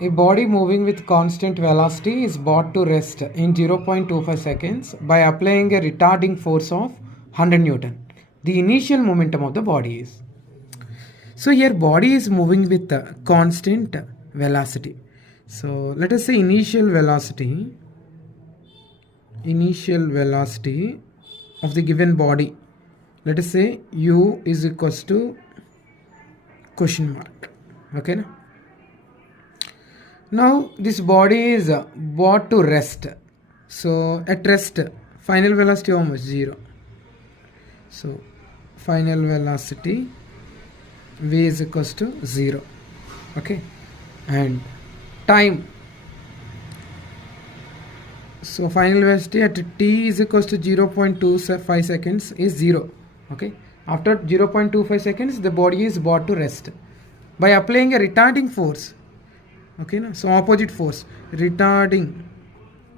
A body moving with constant velocity is brought to rest in 0.25 seconds by applying a retarding force of 100 Newton. The initial momentum of the body is. So here body is moving with constant velocity. So let us say initial velocity of the given body. Let us say u is equals to question mark. Okay. Now this body is brought to rest. So at rest, final velocity almost 0. So final velocity v is equals to 0. Okay. And time. So final velocity at t is equals to 0.25 seconds is 0. Okay. After 0.25 seconds, the body is brought to rest by applying a retarding force. Okay, so opposite force, retarding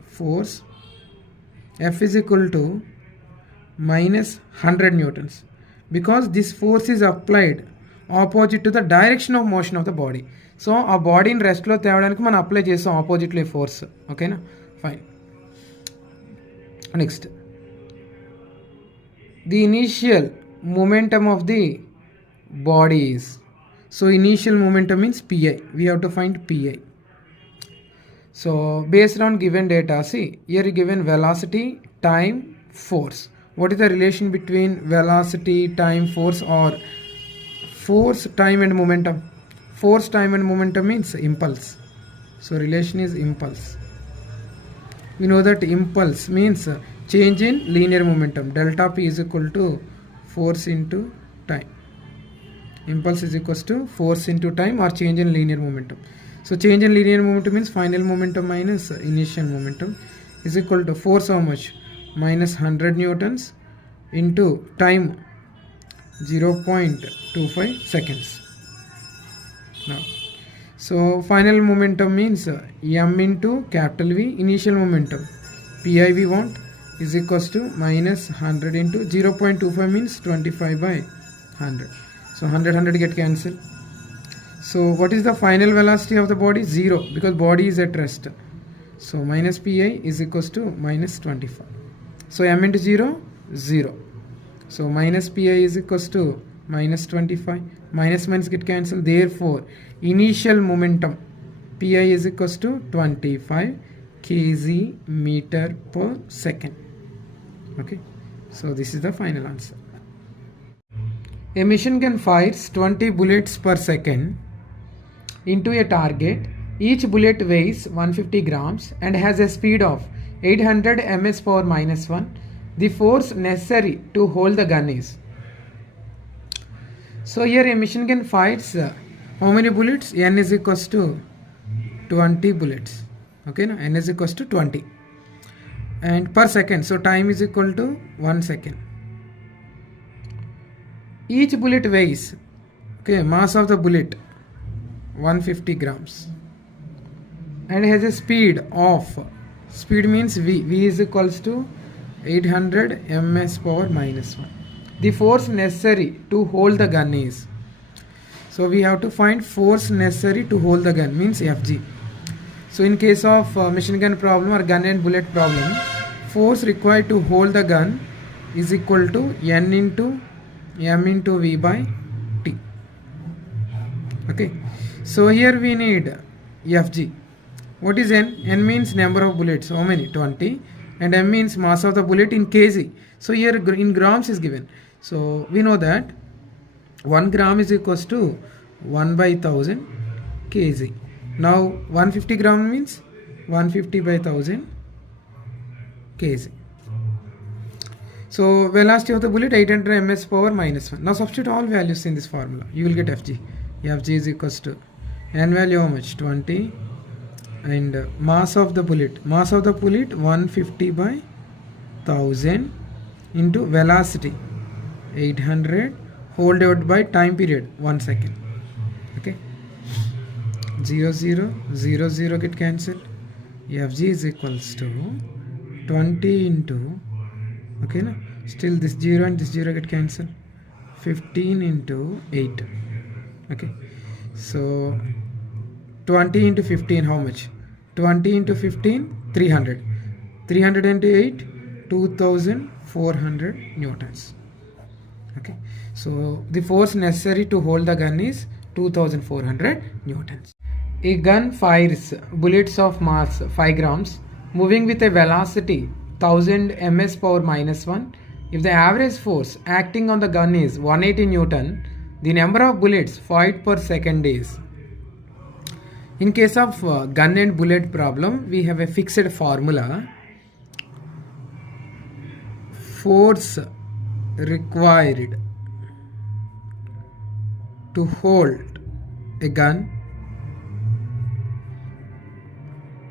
force F is equal to minus 100 newtons, because this force is applied opposite to the direction of motion of the body. So a body in rest lo tevadaniki మనం apply చేస్తాం oppositely force. ఓకేనా, fine. Next the initial momentum of the body is. So initial momentum means pi. We have to find pi. So based on given data, see here given velocity, time, force. What is the relation between velocity, time, force, or force, time and momentum? Force, time and momentum means impulse. So relation is impulse. We know that impulse means change in linear momentum. Delta p is equal to force into time. Impulse is equals to force into time or change in linear momentum. So change in linear momentum means final momentum minus initial momentum is equal to force how much? Minus 100 newtons into time 0.25 seconds. Now, so final momentum means m into capital V. Initial momentum pi we want is equals to minus 100 into 0.25 means 25 by 100. So 100 get cancelled. So what is the final velocity of the body? 0, because body is at rest. So minus pi is equals to minus 25. So m into 0, 0. So minus pi is equals to minus 25. Minus minus get cancelled. Therefore initial momentum pi is equals to 25 kg meter per second. Okay, so this is the final answer. A machine gun fires 20 bullets per second into a target. Each bullet weighs 150 grams and has a speed of 800 ms power minus 1. The force necessary to hold the gun is. So here a machine gun fires how many bullets? N is equals to 20 bullets. Okay, now N is equals to 20 and per second. So time is equal to 1 second. Each bullet weighs, okay, mass of the bullet 150 grams and has a speed of, speed means v is equals to 800 ms power minus 1. The force necessary to hold the gun is. So we have to find force necessary to hold the gun means Fg. So in case of machine gun problem or gun and bullet problem, force required to hold the gun is equal to N into m into v by t. Okay, so here we need Fg. What is N? N means number of bullets, how many? 20, and m means mass of the bullet in kg. So here in grams is given. So we know that 1 gram is equals to 1 by 1000 kg. Now 150 gram means 150 by 1000 kg. So velocity of the bullet 800 ms power minus 1. Now substitute all values in this formula. You will get Fg. Fg is equals to N value how much? 20 and mass of the bullet. Mass of the bullet 150 by 1000 into velocity 800 whole divided by time period 1 second. Okay. 0 0 0 0 get cancelled. Fg is equals to 20 into, okay, na? Still this 0 and this 0 get cancelled. 15 into 8. Okay, so 20 into 15, how much? 20 into 15, 300. 300 into 8, 2400 newtons. Okay, so the force necessary to hold the gun is 2400 newtons. A gun fires bullets of mass 5 grams moving with a velocity 1000 ms power minus 1. If the average force acting on the gun is 180 newton, the number of bullets fired per second is. In case of gun and bullet problem, we have a fixed formula. Force required to hold a gun,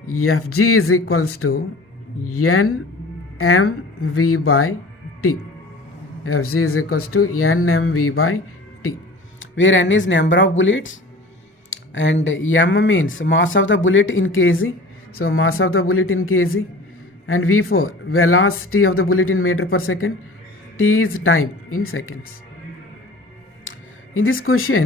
Fg is equals to Nmv by T. Fg is equals to Nmv by T, where N is number of bullets and M means mass of the bullet in kg. So mass of the bullet in kg, and V4 velocity of the bullet in meter per second. T is time in seconds. In this question,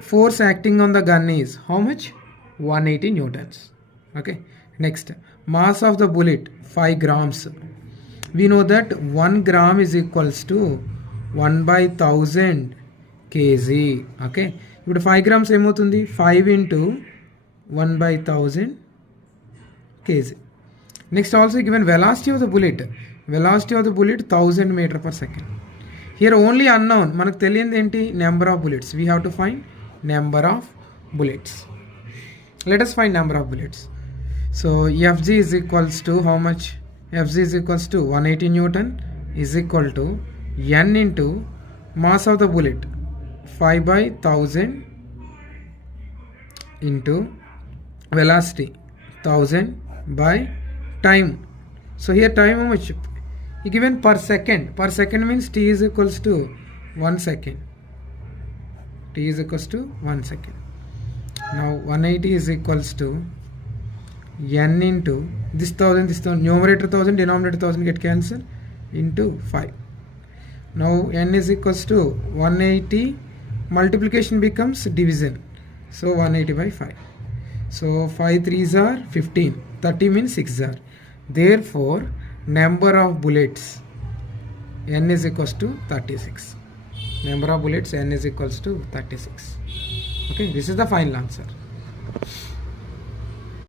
force acting on the gun is how much? 180 newtons. Okay, next, mass of the bullet 5 grams. We know that 1 gram is equals to 1 by 1000 kg. Okay, ఇప్పుడు 5 grams ఏమవుతుంది? 5 into 1 by 1000 kg. Next, also given velocity of the bullet. Velocity of the bullet 1000 meter per second. Here only unknown, మనకు తెలియంది ఏంటి? Number of bullets. We have to find number of bullets. Let us find number of bullets. So Fg is equals to how much? Fg is equals to 180 newton is equal to N into mass of the bullet 5 by 1000 into velocity 1000 by time. So here time how much? Given per second. Per second means t is equals to 1 second. T is equals to 1 second. Now 180 is equals to N into this 1000, numerator 1000, denominator 1000 get cancelled, into 5. Now N is equals to 180, multiplication becomes division. So 180 by 5. So 5 3s are 15. 30 means 6 are. Therefore, number of bullets N is equals to 36. Number of bullets N is equals to 36. Okay, this is the final answer.